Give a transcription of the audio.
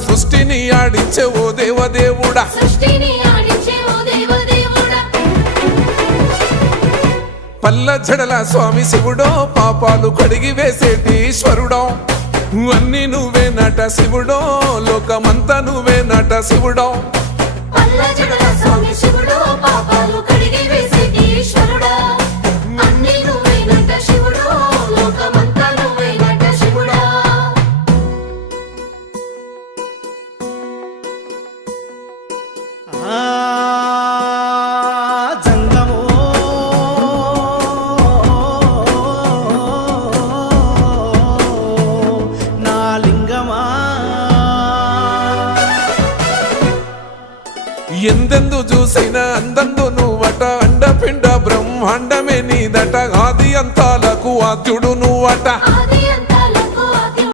సృష్టిని ఆడించే ఓ దేవదేవుడా పల్ల జడల స్వామి శివుడో పాపాలు కడిగి వేసేటి ఈశ్వరుడో అన్ని నువ్వే నట శివుడో లోకమంతా నువ్వే నట శివుడో ఎందెందు చూసిన అందందు నువ్వట అండపిండ బ్రహ్మాండమే నీదట ఆది అంతాలకు ఆద్యుడు నువ్వట